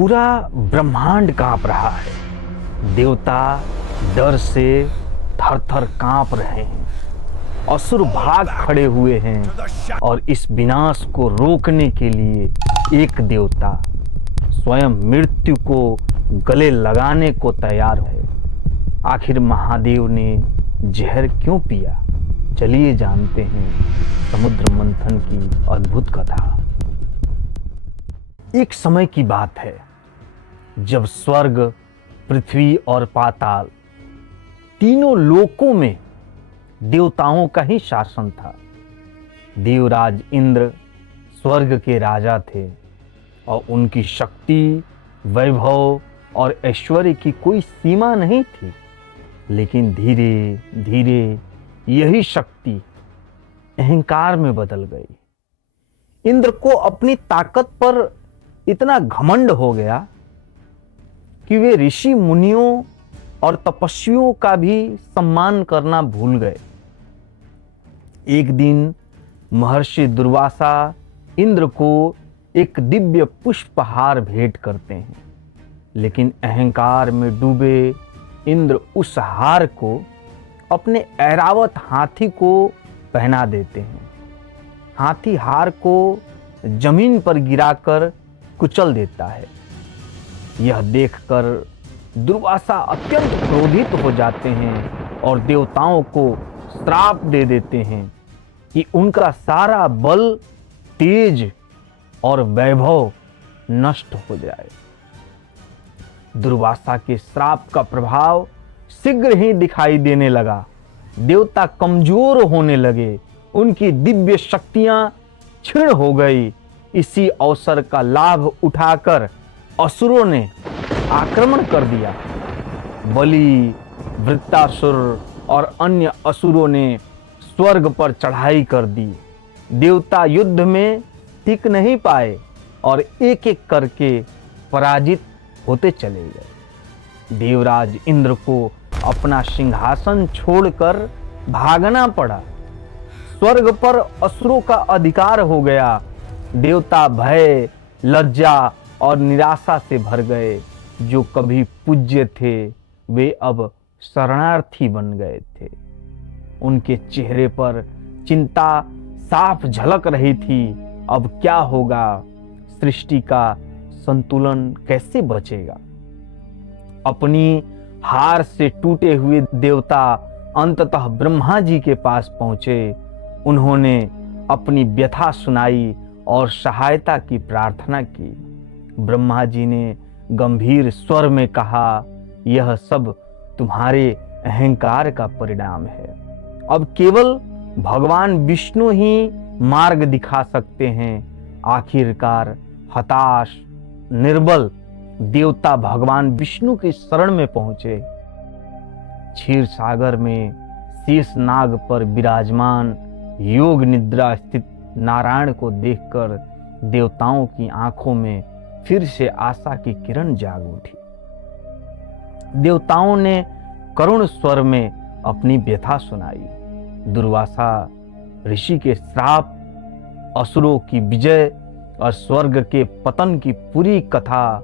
पूरा ब्रह्मांड कांप रहा है। देवता डर से थर थर कांप रहे हैं। असुर भाग खड़े हुए हैं और इस विनाश को रोकने के लिए एक देवता स्वयं मृत्यु को गले लगाने को तैयार है। आखिर महादेव ने जहर क्यों पिया? चलिए जानते हैं समुद्र मंथन की अद्भुत कथा। एक समय की बात है जब स्वर्ग, पृथ्वी और पाताल तीनों लोकों में देवताओं का ही शासन था। देवराज इंद्र स्वर्ग के राजा थे और उनकी शक्ति, वैभव और ऐश्वर्य की कोई सीमा नहीं थी। लेकिन धीरे धीरे यही शक्ति अहंकार में बदल गई। इंद्र को अपनी ताकत पर इतना घमंड हो गया कि वे ऋषि मुनियों और तपस्वियों का भी सम्मान करना भूल गए। एक दिन महर्षि दुर्वासा इंद्र को एक दिव्य पुष्पहार भेंट करते हैं, लेकिन अहंकार में डूबे इंद्र उस हार को अपने ऐरावत हाथी को पहना देते हैं। हाथी हार को जमीन पर गिराकर कुचल देता है। यह देखकर दुर्वासा अत्यंत क्रोधित हो जाते हैं और देवताओं को श्राप दे देते हैं कि उनका सारा बल, तेज और वैभव नष्ट हो जाए। दुर्वासा के श्राप का प्रभाव शीघ्र ही दिखाई देने लगा। देवता कमजोर होने लगे, उनकी दिव्य शक्तियां क्षीण हो गई। इसी अवसर का लाभ उठाकर असुरों ने आक्रमण कर दिया। बलि, वृत्तासुर और अन्य असुरों ने स्वर्ग पर चढ़ाई कर दी। देवता युद्ध में टिक नहीं पाए और एक एक करके पराजित होते चले गए। देवराज इंद्र को अपना सिंहासन छोड़कर भागना पड़ा। स्वर्ग पर असुरों का अधिकार हो गया। देवता भय, लज्जा और निराशा से भर गए। जो कभी पूज्य थे वे अब शरणार्थी बन गए थे। उनके चेहरे पर चिंता साफ झलक रही थी। अब क्या होगा? सृष्टि का संतुलन कैसे बचेगा? अपनी हार से टूटे हुए देवता अंततः ब्रह्मा जी के पास पहुंचे। उन्होंने अपनी व्यथा सुनाई और सहायता की प्रार्थना की। ब्रह्मा जी ने गंभीर स्वर में कहा, यह सब तुम्हारे अहंकार का परिणाम है। अब केवल भगवान विष्णु ही मार्ग दिखा सकते हैं। आखिरकार हताश, निर्बल देवता भगवान विष्णु की शरण में पहुंचे। क्षीर सागर में शीश नाग पर विराजमान योग निद्रा स्थित नारायण को देखकर देवताओं की आंखों में फिर से आशा की किरण जाग उठी। देवताओं ने करुण स्वर में अपनी व्यथा सुनाई। दुर्वासा ऋषि के श्राप, असुरों की विजय और स्वर्ग के पतन की पूरी कथा,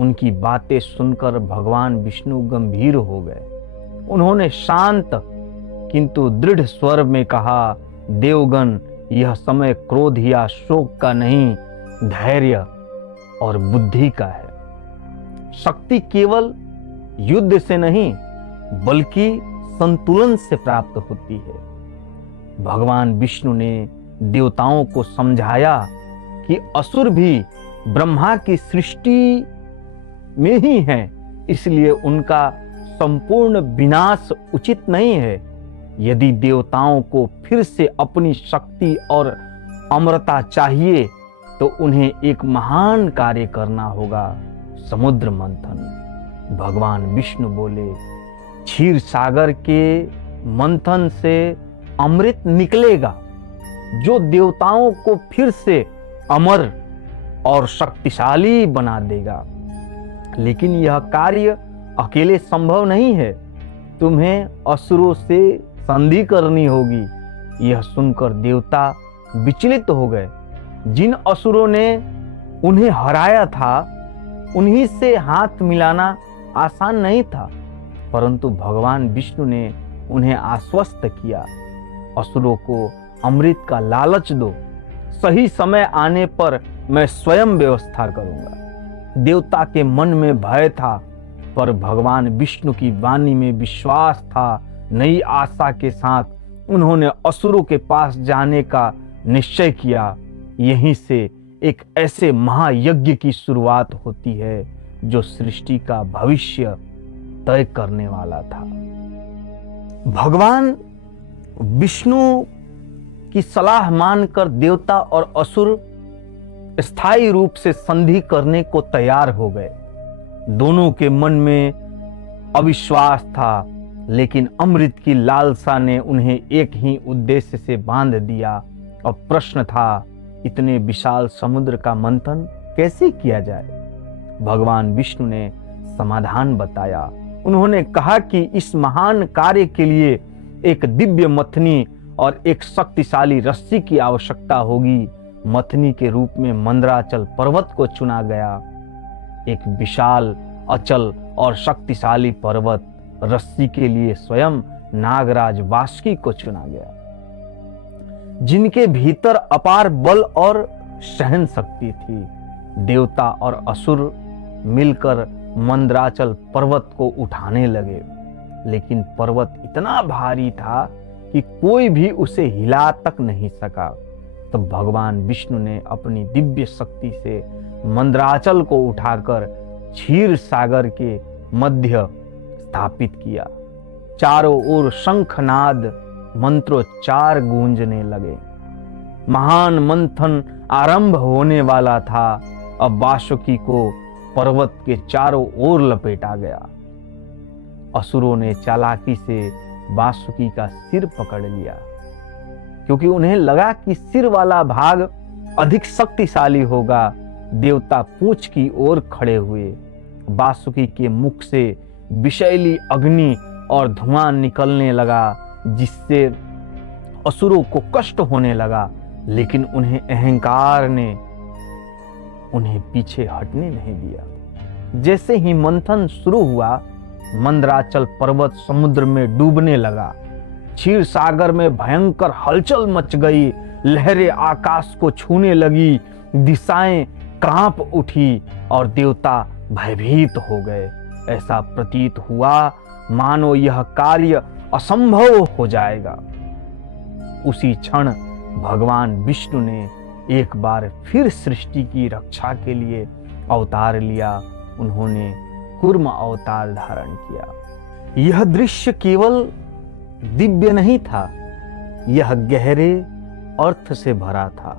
उनकी बातें सुनकर भगवान विष्णु गंभीर हो गए। उन्होंने शांत किंतु दृढ़ स्वर में कहा, देवगण, यह समय क्रोध या शोक का नहीं, धैर्य और बुद्धि का है। शक्ति केवल युद्ध से नहीं बल्कि संतुलन से प्राप्त होती है। भगवान विष्णु ने देवताओं को समझाया कि असुर भी ब्रह्मा की सृष्टि में ही हैं, इसलिए उनका संपूर्ण विनाश उचित नहीं है। यदि देवताओं को फिर से अपनी शक्ति और अमरता चाहिए तो उन्हें एक महान कार्य करना होगा, समुद्र मंथन। भगवान विष्णु बोले, क्षीर सागर के मंथन से अमृत निकलेगा जो देवताओं को फिर से अमर और शक्तिशाली बना देगा। लेकिन यह कार्य अकेले संभव नहीं है, तुम्हें असुरों से संधि करनी होगी। यह सुनकर देवता विचलित हो गए। जिन असुरों ने उन्हें हराया था उन्हीं से हाथ मिलाना आसान नहीं था, परंतु भगवान विष्णु ने उन्हें आश्वस्त किया, असुरों को अमृत का लालच दो, सही समय आने पर मैं स्वयं व्यवस्था करूंगा। देवता के मन में भय था, पर भगवान विष्णु की वाणी में विश्वास था। नई आशा के साथ उन्होंने असुरों के पास जाने का निश्चय किया। यहीं से एक ऐसे महायज्ञ की शुरुआत होती है जो सृष्टि का भविष्य तय करने वाला था। भगवान विष्णु की सलाह मानकर देवता और असुर स्थायी रूप से संधि करने को तैयार हो गए। दोनों के मन में अविश्वास था, लेकिन अमृत की लालसा ने उन्हें एक ही उद्देश्य से बांध दिया। अब प्रश्न था, इतने विशाल समुद्र का मंथन कैसे किया जाए? भगवान विष्णु ने समाधान बताया। उन्होंने कहा कि इस महान कार्य के लिए एक दिव्य मथनी और एक शक्तिशाली रस्सी की आवश्यकता होगी। मथनी के रूप में मंदराचल पर्वत को चुना गया, एक विशाल, अचल और शक्तिशाली पर्वत। रस्सी के लिए स्वयं नागराज वासुकी को चुना गया, जिनके भीतर अपार बल और सहन शक्ति थी। देवता और असुर मिलकर मंदराचल पर्वत को उठाने लगे, लेकिन पर्वत इतना भारी था कि कोई भी उसे हिला तक नहीं सका। तब भगवान विष्णु ने अपनी दिव्य शक्ति से मंदराचल को उठाकर क्षीर सागर के मध्य स्थापित किया। चारों ओर शंखनाद मंत्रोच्चार गूंजने लगे। महान मंथन आरंभ होने वाला था। अब वासुकी को पर्वत के चारों ओर लपेटा गया। असुरों ने चालाकी से वासुकी का सिर पकड़ लिया, क्योंकि उन्हें लगा कि सिर वाला भाग अधिक शक्तिशाली होगा। देवता पूंछ की ओर खड़े हुए। वासुकी के मुख से विषैली अग्नि और धुआं निकलने लगा, जिससे असुरों को कष्ट होने लगा, लेकिन उन्हें अहंकार ने उन्हें पीछे हटने नहीं दिया। जैसे ही मंथन शुरू हुआ, मंदराचल पर्वत समुद्र में डूबने लगा। क्षीर सागर में भयंकर हलचल मच गई। लहरें आकाश को छूने लगी, दिशाएं कांप उठी और देवता भयभीत हो गए। ऐसा प्रतीत हुआ मानो यह कार्य असंभव हो जाएगा। उसी क्षण भगवान विष्णु ने एक बार फिर सृष्टि की रक्षा के लिए अवतार लिया। उन्होंने कूर्म अवतार धारण किया। यह दृश्य केवल दिव्य नहीं था, यह गहरे अर्थ से भरा था।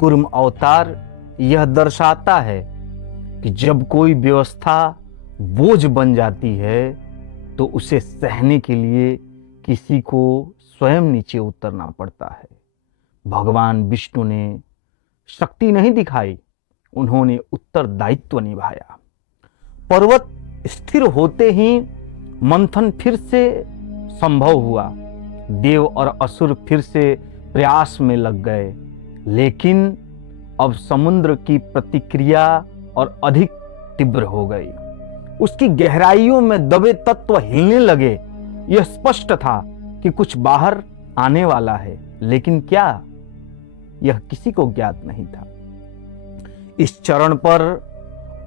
कूर्म अवतार यह दर्शाता है कि जब कोई व्यवस्था बोझ बन जाती है तो उसे सहने के लिए किसी को स्वयं नीचे उतरना पड़ता है। भगवान विष्णु ने शक्ति नहीं दिखाई, उन्होंने उत्तरदायित्व निभाया। पर्वत स्थिर होते ही मंथन फिर से संभव हुआ। देव और असुर फिर से प्रयास में लग गए, लेकिन अब समुद्र की प्रतिक्रिया और अधिक तीव्र हो गई। उसकी गहराइयों में दबे तत्व हिलने लगे। यह स्पष्ट था कि कुछ बाहर आने वाला है, लेकिन क्या, यह किसी को ज्ञात नहीं था। इस चरण पर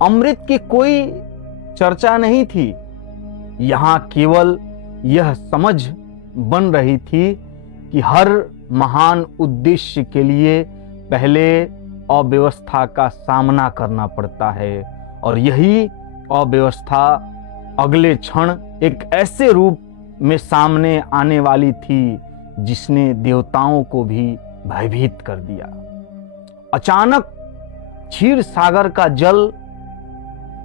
अमृत की कोई चर्चा नहीं थी। यहां केवल यह समझ बन रही थी कि हर महान उद्देश्य के लिए पहले अव्यवस्था का सामना करना पड़ता है, और यही अव्यवस्था अगले क्षण एक ऐसे रूप में सामने आने वाली थी जिसने देवताओं को भी भयभीत कर दिया। अचानक क्षीर सागर का जल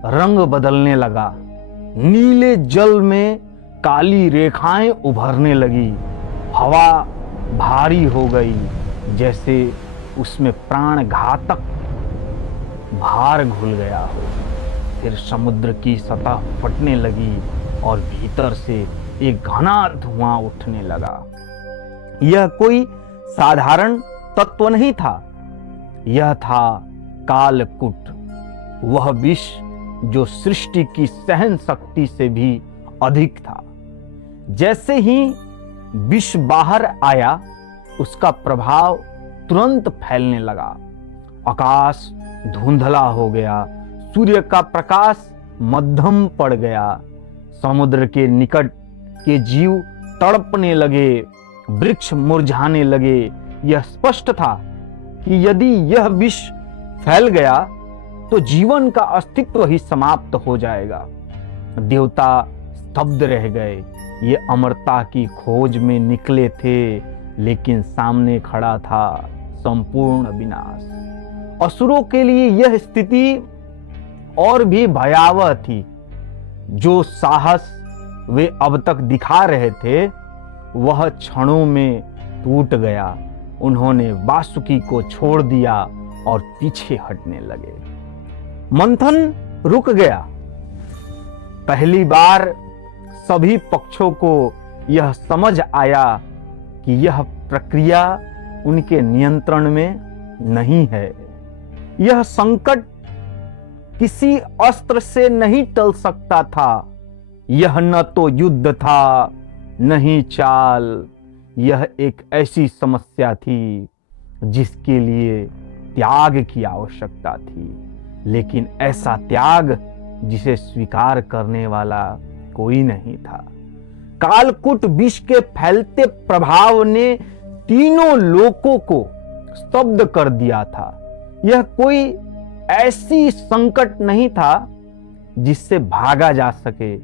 रंग बदलने लगा। नीले जल में काली रेखाएं उभरने लगी। हवा भारी हो गई, जैसे उसमें प्राण घातक भार घुल गया हो। फिर समुद्र की सतह फटने लगी और भीतर से एक घना धुआं उठने लगा। यह कोई साधारण तत्व नहीं था, यह था कालकूट। वह विष जो सृष्टि की सहन शक्ति से भी अधिक था। जैसे ही विष बाहर आया, उसका प्रभाव तुरंत फैलने लगा। आकाश धुंधला हो गया, सूर्य का प्रकाश मध्यम पड़ गया, समुद्र के निकट के जीव तड़पने लगे, वृक्ष मुरझाने लगे। यह स्पष्ट था कि यदि यह विष फैल गया तो जीवन का अस्तित्व ही समाप्त हो जाएगा। देवता स्तब्ध रह गए। ये अमरता की खोज में निकले थे, लेकिन सामने खड़ा था संपूर्ण विनाश। असुरों के लिए यह स्थिति और भी भयावह थी। जो साहस वे अब तक दिखा रहे थे, वह क्षणों में टूट गया। उन्होंने वासुकी को छोड़ दिया और पीछे हटने लगे। मंथन रुक गया। पहली बार सभी पक्षों को यह समझ आया कि यह प्रक्रिया उनके नियंत्रण में नहीं है। यह संकट किसी अस्त्र से नहीं टल सकता था। यह न तो युद्ध था, न ही चाल। यह एक ऐसी समस्या थी जिसके लिए त्याग की आवश्यकता थी, लेकिन ऐसा त्याग जिसे स्वीकार करने वाला कोई नहीं था। कालकूट विष के फैलते प्रभाव ने तीनों लोकों को स्तब्ध कर दिया था। यह कोई ऐसी संकट नहीं था जिससे भागा जा सके।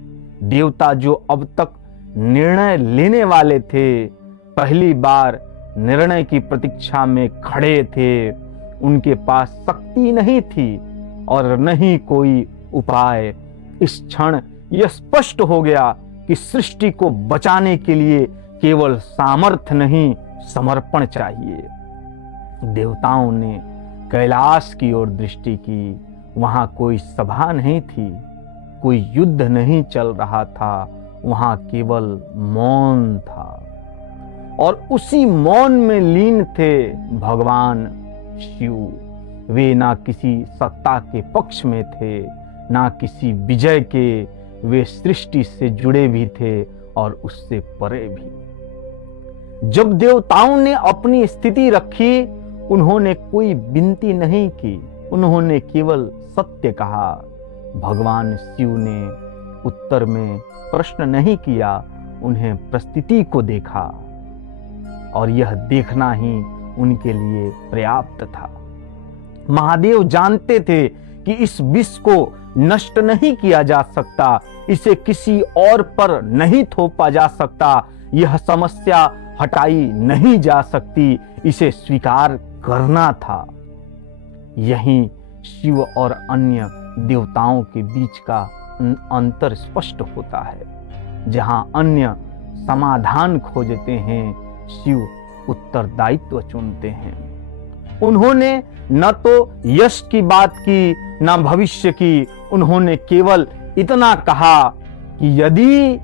देवता जो अब तक निर्णय लेने वाले थे, पहली बार निर्णय की प्रतीक्षा में खड़े थे। उनके पास शक्ति नहीं थी और न ही कोई उपाय। इस क्षण यह स्पष्ट हो गया कि सृष्टि को बचाने के लिए केवल सामर्थ्य नहीं, समर्पण चाहिए। देवताओं ने कैलाश की ओर दृष्टि की। वहां कोई सभा नहीं थी, कोई युद्ध नहीं चल रहा था। वहां केवल मौन था, और उसी मौन में लीन थे भगवान शिव। वे ना किसी सत्ता के पक्ष में थे, ना किसी विजय के। वे सृष्टि से जुड़े भी थे और उससे परे भी। जब देवताओं ने अपनी स्थिति रखी, उन्होंने कोई विनती नहीं की, उन्होंने केवल सत्य कहा। भगवान शिव ने उत्तर में प्रश्न नहीं किया, उन्हें परिस्थिति को देखा, और यह देखना ही उनके लिए पर्याप्त था। महादेव जानते थे कि इस विष को नष्ट नहीं किया जा सकता, इसे किसी और पर नहीं थोपा जा सकता, यह समस्या हटाई नहीं जा सकती, इसे स्वीकार करना था। यही शिव और अन्य देवताओं के बीच का अंतर स्पष्ट होता है। जहां अन्य समाधान खोजते हैं, शिव उत्तरदायित्व चुनते हैं। उन्होंने न तो यश की बात की, न भविष्य की। उन्होंने केवल इतना कहा कि यदि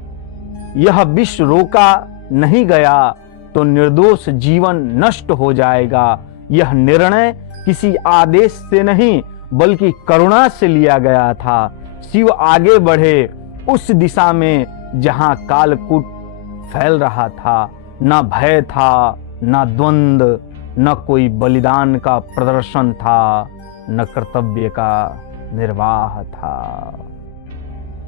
यह विष रोका नहीं गया तो निर्दोष जीवन नष्ट हो जाएगा। यह निर्णय किसी आदेश से नहीं, बल्कि करुणा से लिया गया था। शिव आगे बढ़े उस दिशा में जहां कालकूट फैल रहा था। न भय था, न द्वंद्व, न कोई बलिदान का प्रदर्शन था, न कर्तव्य का निर्वाह था।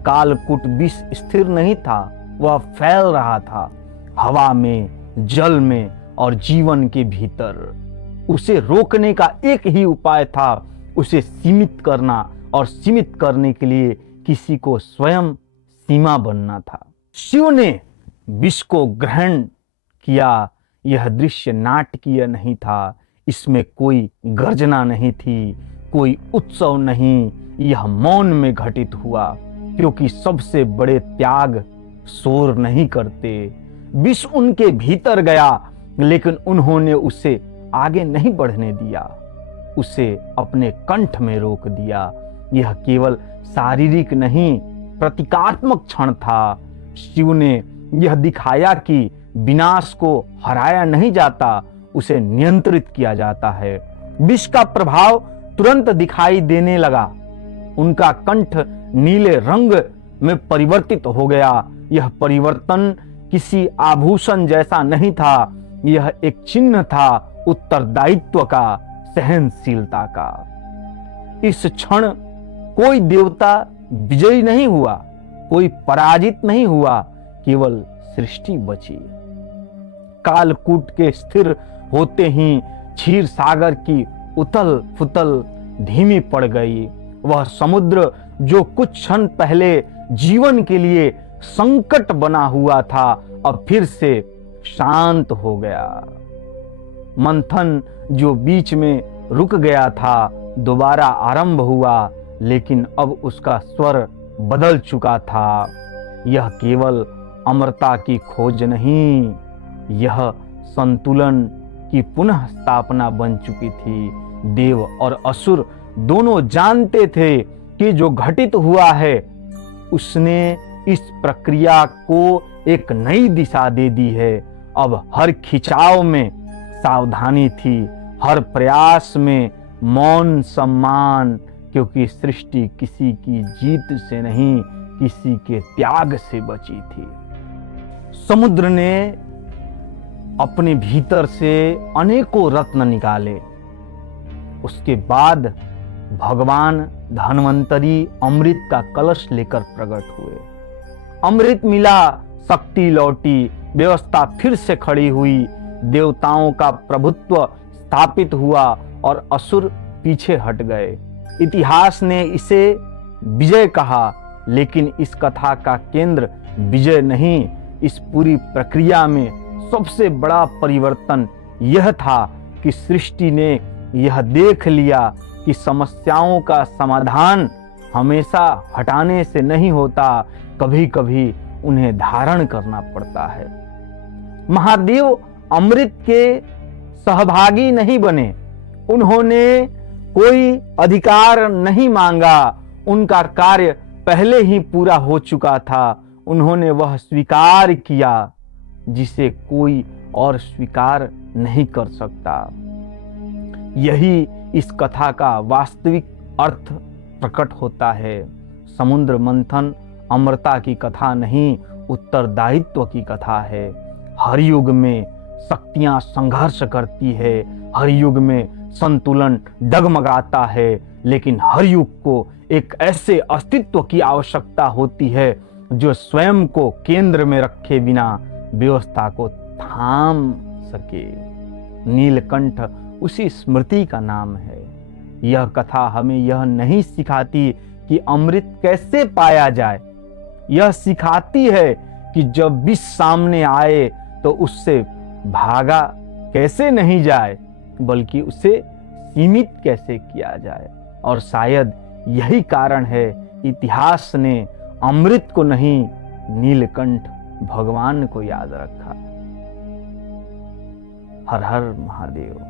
कालकूट विष स्थिर नहीं था, वह फैल रहा था, हवा में, जल में और जीवन के भीतर। उसे रोकने का एक ही उपाय था, उसे सीमित करना, और सीमित करने के लिए किसी को स्वयं सीमा बनना था। शिव ने विष को ग्रहण किया। यह दृश्य नाटकीय नहीं था, इसमें कोई गर्जना नहीं थी, कोई उत्सव नहीं। यह मौन में घटित हुआ, क्योंकि सबसे बड़े त्याग शोर नहीं करते। विष उनके भीतर गया, लेकिन उन्होंने उसे आगे नहीं बढ़ने दिया, उसे अपने कंठ में रोक दिया। यह केवल शारीरिक नहीं, प्रतीकात्मक क्षण था। शिव ने यह दिखाया कि विनाश को हराया नहीं जाता, उसे नियंत्रित किया जाता है। विष का प्रभाव तुरंत दिखाई देने लगा। उनका कंठ नीले रंग में परिवर्तित हो गया। यह परिवर्तन किसी आभूषण जैसा नहीं था, यह एक चिन्ह था उत्तरदायित्व का, सहनशीलता का। इस क्षण कोई देवता विजयी नहीं हुआ, कोई पराजित नहीं हुआ, केवल सृष्टि बची। कालकूट के स्थिर होते ही क्षीर सागर की उथल फुथल धीमी पड़ गई। वह समुद्र जो कुछ क्षण पहले जीवन के लिए संकट बना हुआ था, अब फिर से शांत हो गया। मंथन जो बीच में रुक गया था, दोबारा आरंभ हुआ, लेकिन अब उसका स्वर बदल चुका था। यह केवल अमरता की खोज नहीं, यह संतुलन की पुनः स्थापना बन चुकी थी। देव और असुर दोनों जानते थे कि जो घटित हुआ है उसने इस प्रक्रिया को एक नई दिशा दे दी है। अब हर खिंचाव में सावधानी थी, हर प्रयास में मौन सम्मान, क्योंकि सृष्टि किसी की जीत से नहीं, किसी के त्याग से बची थी। समुद्र ने अपने भीतर से अनेकों रत्न निकाले। उसके बाद भगवान धन्वंतरी अमृत का कलश लेकर प्रकट हुए। अमृत मिला, शक्ति लौटी, व्यवस्था फिर से खड़ी हुई, देवताओं का प्रभुत्व स्थापित हुआ और असुर पीछे हट गए। इतिहास ने इसे विजय कहा, लेकिन इस कथा का केंद्र विजय नहीं, इस पूरी प्रक्रिया में सबसे बड़ा परिवर्तन यह था कि सृष्टि ने यह देख लिया कि समस्याओं का समाधान हमेशा हटाने से नहीं होता, कभी कभी उन्हें धारण करना पड़ता है। महादेव अमृत के सहभागी नहीं बने, उन्होंने कोई अधिकार नहीं मांगा, उनका कार्य पहले ही पूरा हो चुका था। उन्होंने वह स्वीकार किया जिसे कोई और स्वीकार नहीं कर सकता। यही इस कथा का वास्तविक अर्थ प्रकट होता है। समुद्र मंथन अमरता की कथा नहीं, उत्तरदायित्व की कथा है। हर युग में शक्तियां संघर्ष करती है, हर युग में संतुलन डगमगाता है, लेकिन हर युग को एक ऐसे अस्तित्व की आवश्यकता होती है जो स्वयं को केंद्र में रखे बिना व्यवस्था को थाम सके। नीलकंठ उसी स्मृति का नाम है। यह कथा हमें यह नहीं सिखाती कि अमृत कैसे पाया जाए, यह सिखाती है कि जब विष सामने आए तो उससे भागा कैसे नहीं जाए, बल्कि उसे सीमित कैसे किया जाए। और शायद यही कारण है इतिहास ने अमृत को नहीं, नीलकंठ भगवान को याद रखा। हर हर महादेव।